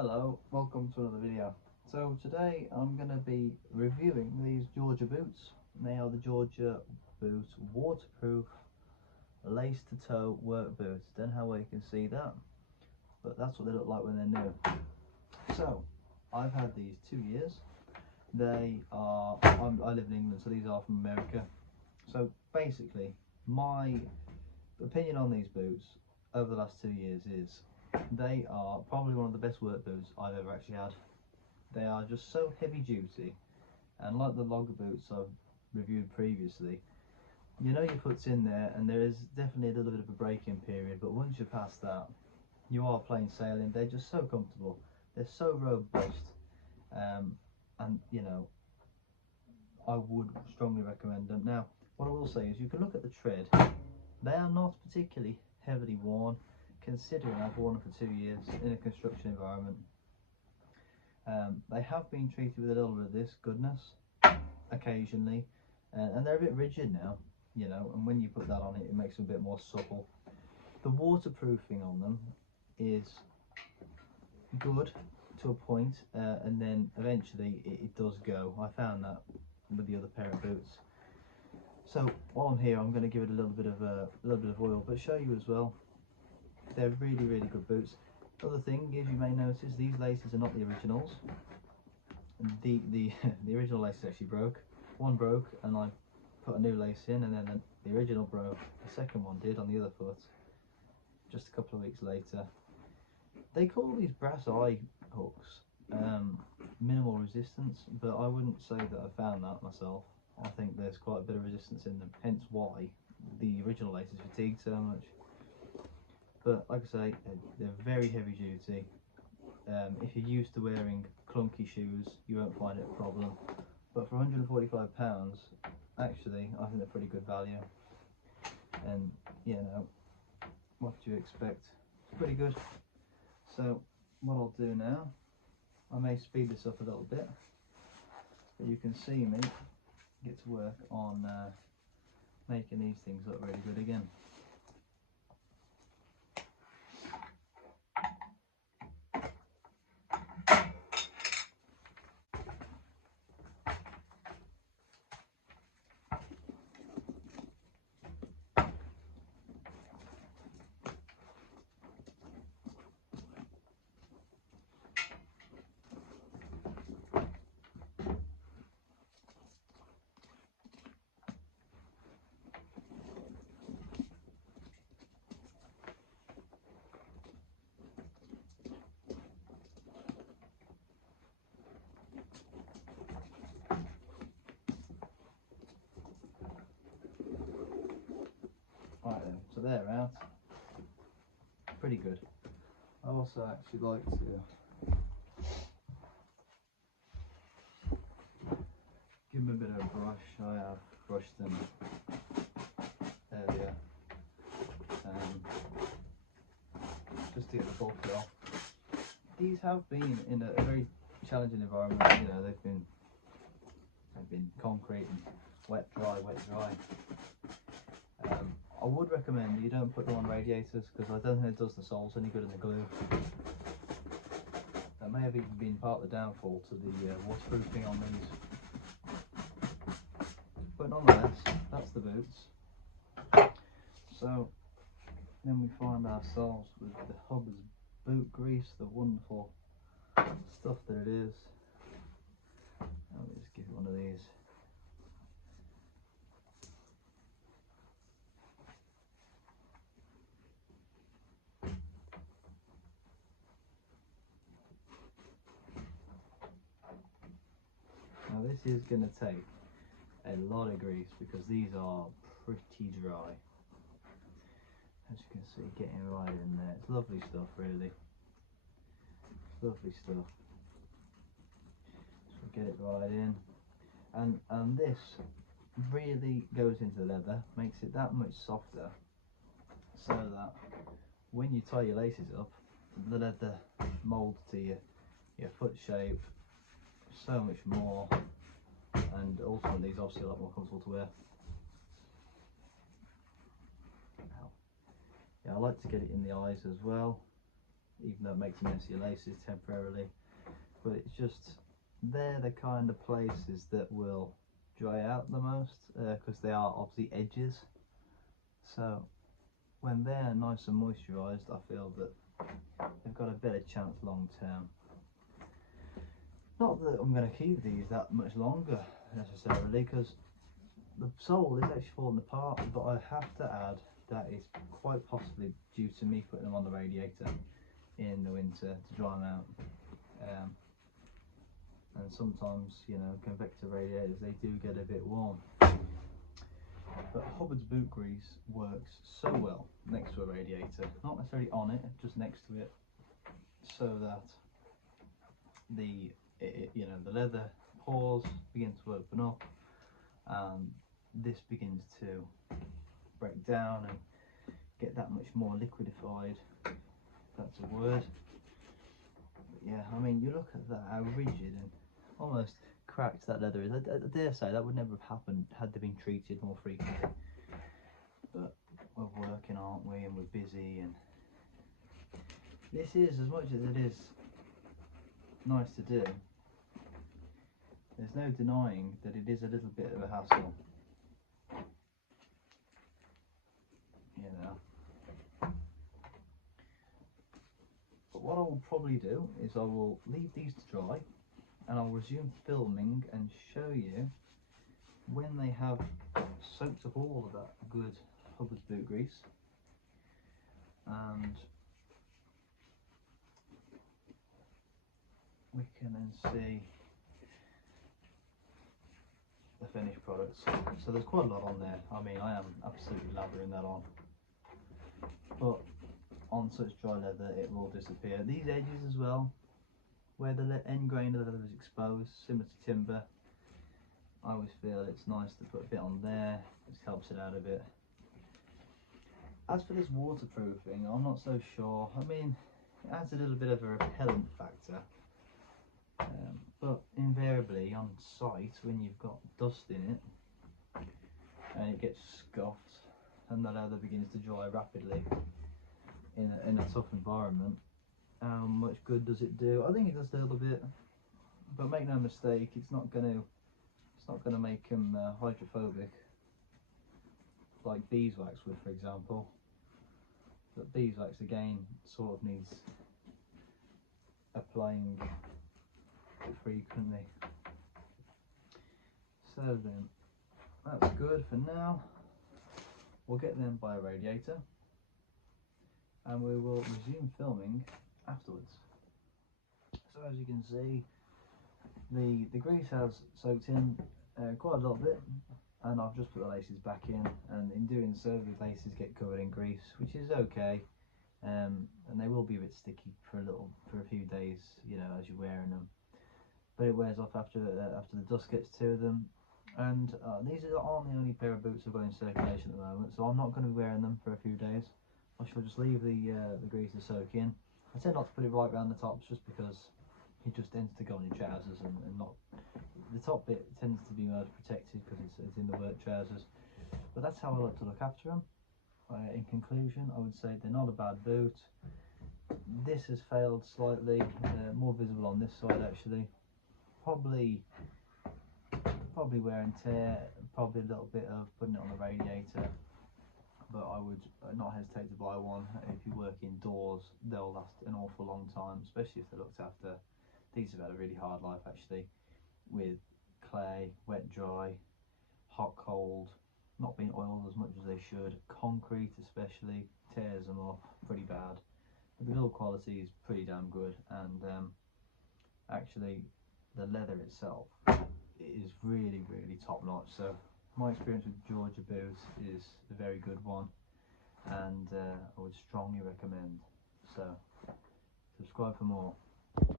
Hello, welcome to another video. So today I'm going to be reviewing these Georgia boots. They are the Georgia Boot waterproof lace to toe work boots. Don't know how well you can see that, but that's what they look like when they're new. So I've had these 2 years. They are, I live in England, so these are from America. So basically my opinion on these boots over the last 2 years is they are probably one of the best work boots I've ever actually had. They are just so heavy duty, and like the logger boots I've reviewed previously, you know your foot's in there and there is definitely a little bit of a break-in period, but once you're past that you are plain sailing. They're just so comfortable, they're so robust, and you know, I would strongly recommend them. Now what I will say is you can look at the tread, they are not particularly heavily worn considering I've worn them for 2 years in a construction environment. They have been treated with a little bit of this goodness occasionally, and they're a bit rigid now, you know, and when you put that on it, it makes them a bit more supple. The waterproofing on them is good to a point, and then eventually it does go. I found that with the other pair of boots. So while I'm here, I'm going to give it a little bit of oil, but show you as well. They're really good boots. Other thing is, you may notice these laces are not the originals. The original laces actually broke. One broke and I put a new lace in, and then the original broke. The second one did on the other foot just a couple of weeks later. They call these brass eye hooks minimal resistance, but I wouldn't say that I found that myself. I think there's quite a bit of resistance in them, hence why the original laces fatigued so much. But like I say, they're very heavy duty. If you're used to wearing clunky shoes, you won't find it a problem. But for £145, actually, I think they're pretty good value. And you know, what do you expect? It's pretty good. So what I'll do now, I may speed this up a little bit, but you can see me get to work on making these things look really good again. Right then, so they're out. Pretty good. I also actually like to give them a bit of a brush. I have brushed them earlier, just to get the bulk off. These have been in a very challenging environment. You know, they've been concrete and wet dry. I would recommend you don't put them on radiators, because I don't think it does the soles any good in the glue. That may have even been part of the downfall to the waterproofing on these. But nonetheless, that's the boots. So then we find ourselves with the Hubbard's boot grease, the wonderful stuff that it is. Let me just give you one of these. Now this is going to take a lot of grease, because these are pretty dry. As you can see, getting right in there. It's lovely stuff, really. It's lovely stuff. So get it right in, and this really goes into the leather, makes it that much softer, so that when you tie your laces up, the leather moulds to your foot shape so much more, and ultimately it's obviously a lot more comfortable to wear. Yeah, I like to get it in the eyes as well. even though it makes messier laces temporarily. But it's just, they're the kind of places that will dry out the most, because they are obviously edges. So when they're nice and moisturised, I feel that they've got a better chance long term. Not that I'm going to keep these that much longer necessarily, because the sole is actually falling apart, but I have to add that it's quite possibly due to me putting them on the radiator in the winter to dry them out. And sometimes, you know, convector radiators, they do get a bit warm. But Hubbard's boot grease works so well next to a radiator, not necessarily on it, just next to it, so that the you know, the leather pores begin to open up, and this begins to break down and get that much more liquidified, if that's a word. But yeah, I mean, you look at that, how rigid and almost cracked that leather is. I dare say that would never have happened had they been treated more frequently. But we're working, aren't we, and we're busy, and this is, as much as it is nice to do, there's no denying that it is a little bit of a hassle, you know. But what I will probably do is I will leave these to dry, and I'll resume filming and show you when they have soaked up all of that good Hubbard's boot grease, and we can then see the finished products. So there's quite a lot on there. I mean, I am absolutely lathering that on, but on such dry leather it will disappear. These edges as well, where the end grain of the leather is exposed, similar to timber, I always feel it's nice to put a bit on there. It helps it out a bit. As for this waterproofing, I'm not so sure. I mean, it adds a little bit of a repellent factor, but invariably on site, when you've got dust in it and it gets scuffed and the leather begins to dry rapidly in a tough environment, how much good does it do? I think it does a little bit, but make no mistake, it's not going to make them hydrophobic like beeswax would, for example. But beeswax again sort of needs applying frequently. So then, that's good for now. We'll get them by a radiator, and we will resume filming afterwards. So as you can see, the grease has soaked in quite a little bit, and I've just put the laces back in, and in doing so the laces get covered in grease, which is okay, and they will be a bit sticky for a few days, you know, as you're wearing them, but it wears off after the dust gets to them. And these aren't the only pair of boots I've got in circulation at the moment, so I'm not going to be wearing them for a few days. I shall just leave the grease to soak in. I tend not to put it right around the tops, just because it just tends to go on your trousers, and not the top bit tends to be more protected because it's in the work trousers. But that's how I like to look after them. In conclusion, I would say they're not a bad boot. This has failed slightly, more visible on this side actually. Probably wear and tear, probably a little bit of putting it on the radiator, but I would not hesitate to buy one. If you work indoors, they'll last an awful long time, especially if they're looked after. These have had a really hard life actually, with clay, wet, dry, hot, cold, not being oiled as much as they should. Concrete especially tears them off pretty bad, but the build quality is pretty damn good, and actually the leather itself is really top notch. So my experience with Georgia boots is a very good one, and I would strongly recommend. So subscribe for more.